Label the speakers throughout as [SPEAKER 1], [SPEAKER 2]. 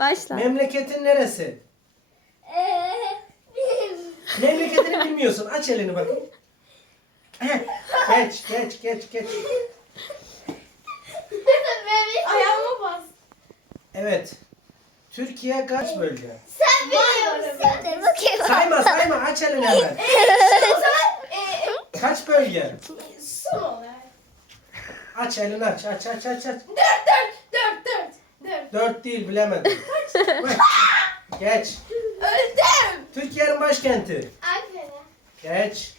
[SPEAKER 1] Başla.
[SPEAKER 2] Memleketin neresi? Memleketini bilmiyorsun. Aç elini bakayım. Geç.
[SPEAKER 3] Ayağıma bas.
[SPEAKER 2] Evet. Türkiye kaç bölge?
[SPEAKER 3] Sen biliyorsun.
[SPEAKER 2] Sayma. Aç elini hemen.
[SPEAKER 3] O zaman
[SPEAKER 2] Kaç bölge?
[SPEAKER 3] son olarak.
[SPEAKER 2] Aç elini aç.
[SPEAKER 3] Dört.
[SPEAKER 2] 4 değil bilemedim. Geç.
[SPEAKER 3] Öldüm.
[SPEAKER 2] Türkiye'nin başkenti.
[SPEAKER 3] Ankara.
[SPEAKER 2] Geç.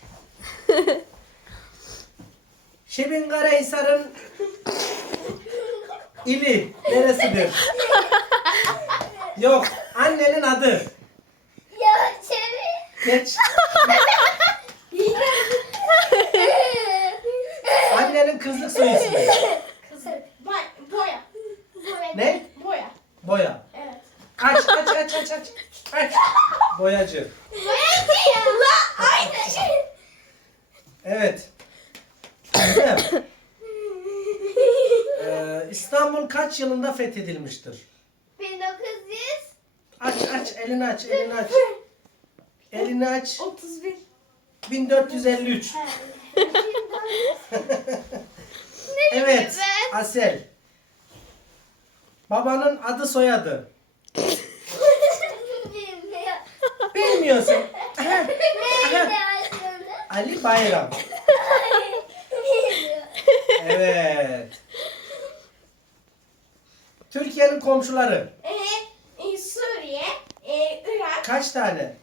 [SPEAKER 2] Şebinkarahisar'ın ili neresidir? Yok. Annenin adı.
[SPEAKER 3] Ya çevir.
[SPEAKER 2] Geç. Annenin kızlık soy ismi.
[SPEAKER 3] Kızım. Boya.
[SPEAKER 2] Ne?
[SPEAKER 3] Boya.
[SPEAKER 2] Boya.
[SPEAKER 3] Evet.
[SPEAKER 2] Aç. Boyacı.
[SPEAKER 3] Boya değil. La aynı şey.
[SPEAKER 2] Evet. İstanbul kaç yılında fethedilmiştir?
[SPEAKER 3] 1900.
[SPEAKER 2] Aç. Elini aç. Elini aç.
[SPEAKER 3] 31.
[SPEAKER 2] 1453. Evet. Asel. Babanın adı soyadı. Bilmiyorsun. Ali Bayram. Evet. Türkiye'nin komşuları.
[SPEAKER 3] Suriye, Irak,
[SPEAKER 2] Kaç tane?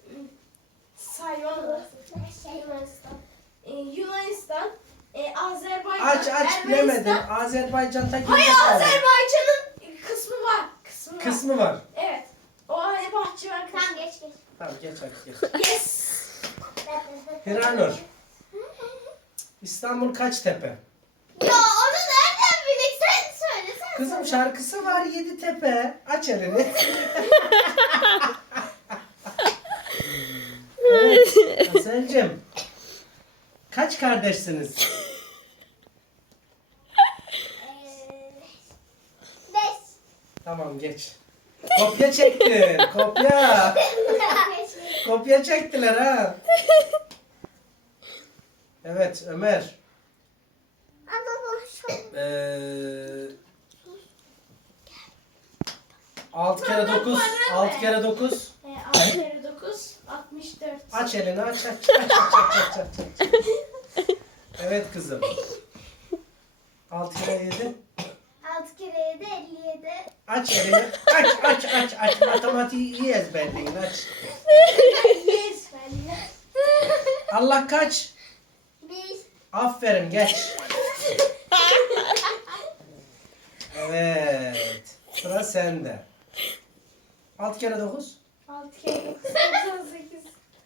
[SPEAKER 3] Yunanistan, Azerbaycan.
[SPEAKER 2] Aç bilemedin. Azerbaycan'da
[SPEAKER 3] Hayır, Azerbaycan'ın kısmı var.
[SPEAKER 2] Kısmı var.
[SPEAKER 3] Evet. O hani bahçıvan kısmı. Tamam geç.
[SPEAKER 2] Tamam geç hadi geç.
[SPEAKER 3] Yes.
[SPEAKER 2] Hiranur. İstanbul kaç tepe?
[SPEAKER 3] Ya onu nereden bilek? Sen söylesene.
[SPEAKER 2] Kızım şarkısı var 7 tepe. Aç elini. Evet. Aselcim. Kaç kardeşsiniz?
[SPEAKER 3] 5.
[SPEAKER 2] Tamam geç. Kopya çektin. Kopya. Kopya çektiler ha. Evet Ömer. 6 kere 9. 6 kere 9.
[SPEAKER 3] 6 kere 9, 64.
[SPEAKER 2] Aç elini aç. Evet kızım. 6 kere 7.
[SPEAKER 3] 6 kere 7, 57.
[SPEAKER 2] Aç elini. Aç. Matematiği iyi ezberleyin aç.
[SPEAKER 3] Yes, ben de.
[SPEAKER 2] Allah kaç?
[SPEAKER 3] 1.
[SPEAKER 2] Aferin geç. Evet. Sıra sende. 6 kere 9.
[SPEAKER 3] 6 kere 9, 98.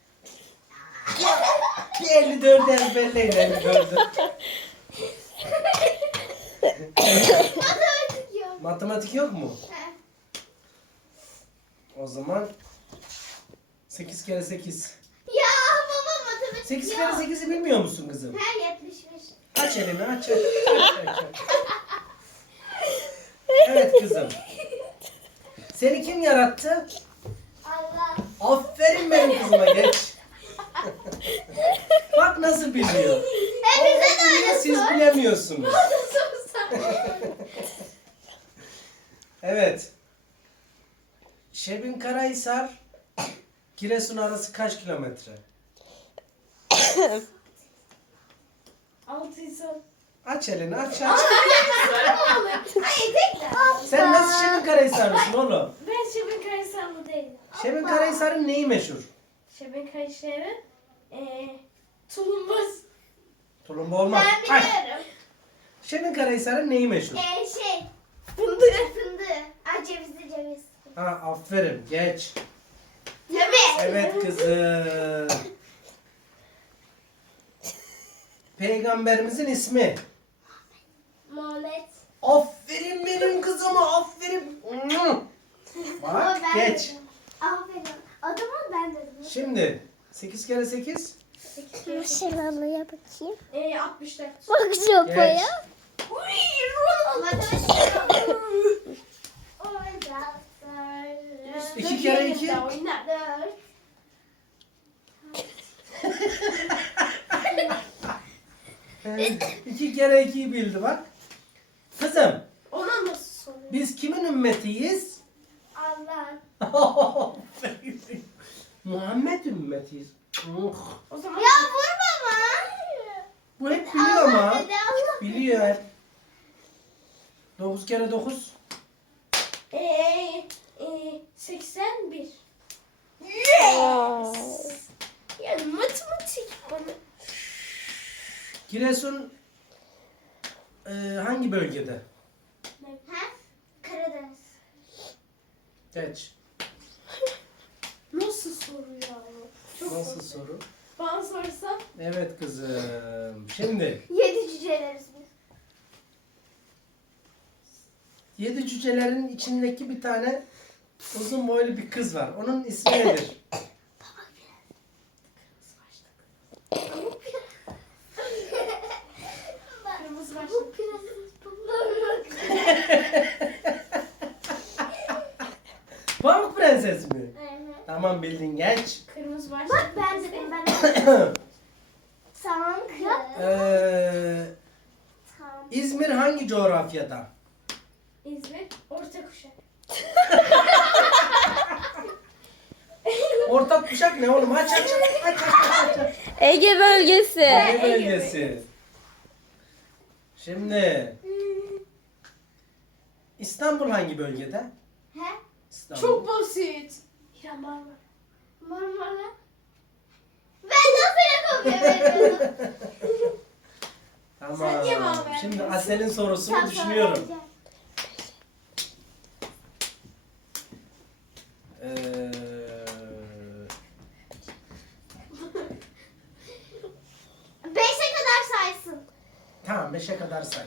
[SPEAKER 2] Bir 54 ezberleyin 54'ü.
[SPEAKER 3] Matematik yok.
[SPEAKER 2] Matematik yok mu? O zaman 8 kere 8.
[SPEAKER 3] Ya baba matematik
[SPEAKER 2] 8
[SPEAKER 3] yok.
[SPEAKER 2] kere 8'i bilmiyor musun kızım?
[SPEAKER 3] Ha 75.
[SPEAKER 2] Aç elini aç. Evet kızım. Seni kim yarattı?
[SPEAKER 3] Allah.
[SPEAKER 2] Aferin benim kızıma geç. Bak nasıl biliyor.
[SPEAKER 3] Bize de öyle
[SPEAKER 2] Siz
[SPEAKER 3] sor.
[SPEAKER 2] bilemiyorsunuz. Evet. Şebinkarahisar Giresun arası kaç kilometre?
[SPEAKER 3] 600.
[SPEAKER 2] Aç elini aç.
[SPEAKER 3] Hayır tekrar.
[SPEAKER 2] Sen nasıl Şebinkarahisarlısın oğlum?
[SPEAKER 3] Ben Şebinkarahisarlı değilim.
[SPEAKER 2] Şebinkarahisar'ın neyi meşhur?
[SPEAKER 3] Şebinkarahisar'ın tulumbuz.
[SPEAKER 2] Tulumba olmaz.
[SPEAKER 3] Ben
[SPEAKER 2] Aç.
[SPEAKER 3] biliyorum.
[SPEAKER 2] Şebinkarahisar'ın neyi meşhur?
[SPEAKER 3] Fındığı. Ceviz.
[SPEAKER 2] Ha aferin geç.
[SPEAKER 3] Tabii.
[SPEAKER 2] Evet kızım. Peygamberimizin ismi.
[SPEAKER 3] Muhammed.
[SPEAKER 2] Aferin benim kızıma aferin. Bak geç.
[SPEAKER 3] Aferin. Adamı ben dedim.
[SPEAKER 2] Şimdi 8 kere 8.
[SPEAKER 1] Maşallahlıya bakayım.
[SPEAKER 3] 64.
[SPEAKER 1] Bak sopaya.
[SPEAKER 3] Uy, Ronald.
[SPEAKER 2] 2 kere 2.
[SPEAKER 3] Oyna.
[SPEAKER 2] 4. 2 kere 2'yi bildi bak. Kızım
[SPEAKER 3] Ona nasıl soruyor?
[SPEAKER 2] biz kimin ümmetiyiz?
[SPEAKER 3] Allah.
[SPEAKER 2] Muhammed ümmetiyiz. Oh.
[SPEAKER 3] O zaman ya vurma ama.
[SPEAKER 2] Bu hep biliyor ama.
[SPEAKER 3] Allah dedi, Allah.
[SPEAKER 2] Biliyor hep. 9 kere 9.
[SPEAKER 3] 81.
[SPEAKER 1] Wow.
[SPEAKER 3] Yani matematik bana.
[SPEAKER 2] Giresun hangi bölgede?
[SPEAKER 3] Ha? Karadeniz.
[SPEAKER 2] Geç.
[SPEAKER 3] Nasıl soru ya? Çok
[SPEAKER 2] Nasıl
[SPEAKER 3] zor.
[SPEAKER 2] soru?
[SPEAKER 3] Bana sorsan.
[SPEAKER 2] Evet kızım. Şimdi
[SPEAKER 3] 7 cüceleriz biz.
[SPEAKER 2] 7 cücelerin içindeki bir tane uzun boylu bir kız var. Onun ismi nedir?
[SPEAKER 3] Kırmızı başlık.
[SPEAKER 2] Pamuk Prenses mi? Tamam bildin geç.
[SPEAKER 3] Kırmızı başlık. Bak ben dedim ben. Tamam kral. Tamam.
[SPEAKER 2] İzmir hangi coğrafyada?
[SPEAKER 3] İzmir orta kuşak.
[SPEAKER 2] Ortak kuşak ne oğlum? Aç.
[SPEAKER 1] Ege bölgesi.
[SPEAKER 2] Ege bölgesi. Şimdi İstanbul hangi bölgede?
[SPEAKER 3] He?
[SPEAKER 2] İstanbul.
[SPEAKER 3] Çok basit. Ya Marmara. Marmara. Ben nasıl kopya veriyorum?
[SPEAKER 2] Tamam.
[SPEAKER 3] Sen niye bana vermiyorsun?
[SPEAKER 2] Şimdi Asel'in sorusunu düşünüyorum.
[SPEAKER 3] Beşe kadar saysın.
[SPEAKER 2] Tamam 5'e kadar say.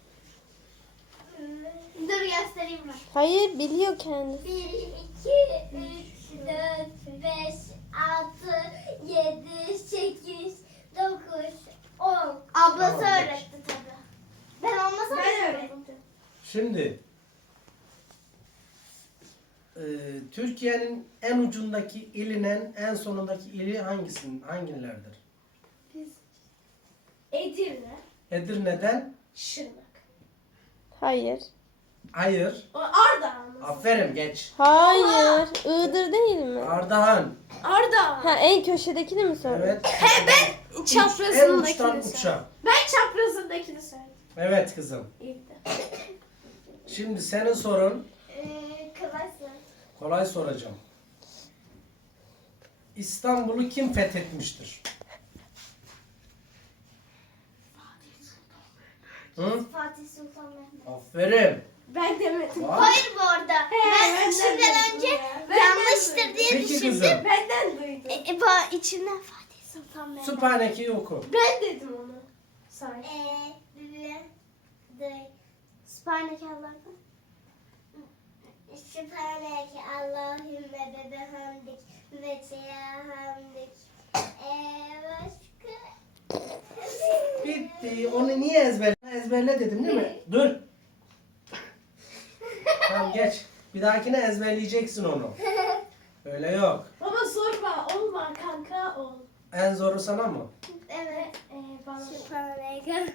[SPEAKER 3] Dur göstereyim ben.
[SPEAKER 1] Hayır biliyor kendisi.
[SPEAKER 3] 1, 2, 3, 4, 5, 6, 7, 8, 9, 10. Ablası
[SPEAKER 2] Tamam,
[SPEAKER 3] öğretti tabii. Ben olmasam ben öğrettim.
[SPEAKER 2] Şimdi Türkiye'nin en ucundaki ilinin en sonundaki ili hangilerdir?
[SPEAKER 3] Edirne,
[SPEAKER 2] Edirne'den
[SPEAKER 3] Şırnak.
[SPEAKER 1] Hayır.
[SPEAKER 2] hayır.
[SPEAKER 3] Ardahan mı?
[SPEAKER 2] Aferin geç.
[SPEAKER 1] Hayır. Iğdır değil mi?
[SPEAKER 2] Ardahan.
[SPEAKER 3] Ardahan.
[SPEAKER 1] Ha en köşedekini mi sordun?
[SPEAKER 2] Evet. En
[SPEAKER 3] Çaprazındakini
[SPEAKER 2] uçtan
[SPEAKER 3] söyledim.
[SPEAKER 2] uça.
[SPEAKER 3] Ben çaprazındakini söyledim.
[SPEAKER 2] Evet kızım.
[SPEAKER 3] İyi de.
[SPEAKER 2] Şimdi senin sorun
[SPEAKER 3] Kıvası.
[SPEAKER 2] kolay soracağım. İstanbul'u kim fethetmiştir? Hı?
[SPEAKER 3] Fatih Sultan Mehmet.
[SPEAKER 2] Aferin.
[SPEAKER 3] Ben demedim.
[SPEAKER 2] Bak.
[SPEAKER 3] Hayır bu arada. Ben içimden önce yanlıştır diye
[SPEAKER 2] Peki
[SPEAKER 3] düşündüm.
[SPEAKER 2] kızım.
[SPEAKER 3] Benden duydum. İçimden Fatih Sultan Mehmet.
[SPEAKER 2] Sübhaneke'yi oku.
[SPEAKER 3] Ben dedim onu. Say. Sübhaneke Allah'ım. Sübhaneke Allahümme ve bihamdik ve tehamdik. Başka.
[SPEAKER 2] Bitti. Onu niye ezberle dedim değil mi? Dur. Tamam geç. Bir dahakine ezberleyeceksin onu. Öyle yok.
[SPEAKER 3] Baba sorma olma kanka ol.
[SPEAKER 2] En zoru sana mı?
[SPEAKER 3] Evet. Bana. Sübhaneke.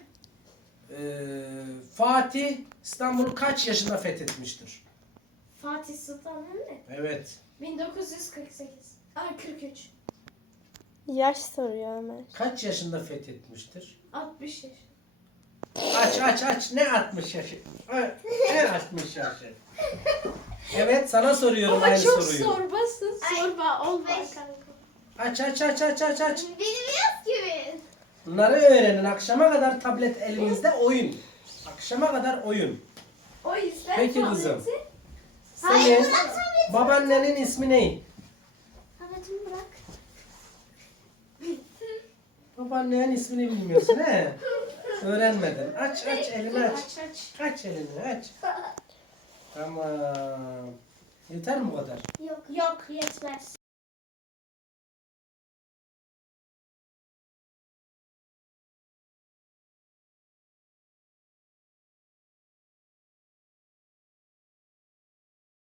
[SPEAKER 2] Fatih İstanbul'u kaç yaşında fethetmiştir?
[SPEAKER 3] Fatih Sultan Mehmet.
[SPEAKER 2] Evet.
[SPEAKER 3] 1948. Ay 43.
[SPEAKER 1] Yaş soruyor Ömer.
[SPEAKER 2] Kaç yaşında fethetmiştir?
[SPEAKER 3] 60 yaş.
[SPEAKER 2] Aç. Ne 60 yaşı? Ne 60 yaşı? Evet sana soruyorum
[SPEAKER 3] Ama
[SPEAKER 2] aynı
[SPEAKER 3] çok
[SPEAKER 2] soruyu.
[SPEAKER 3] sorbasın. Sorba olma kanka.
[SPEAKER 2] Aç.
[SPEAKER 3] Bilmiyoruz ki biz.
[SPEAKER 2] Bunları öğrenin. Akşama kadar tablet elinizde oyun. Akşama kadar oyun.
[SPEAKER 3] O yüzden
[SPEAKER 2] Peki
[SPEAKER 3] tableti-
[SPEAKER 2] kızım.
[SPEAKER 3] Hayır,
[SPEAKER 2] Senin
[SPEAKER 3] bırak tableti.
[SPEAKER 2] babaannenin ismi ne?
[SPEAKER 3] Tabletimi bırak.
[SPEAKER 2] Babaannenin ismini bilmiyorsun he? Öğrenmedin. Aç elini aç.
[SPEAKER 3] Aç.
[SPEAKER 2] Aç elini aç. Tamam. Yeter mi bu kadar?
[SPEAKER 3] Yok yetmez.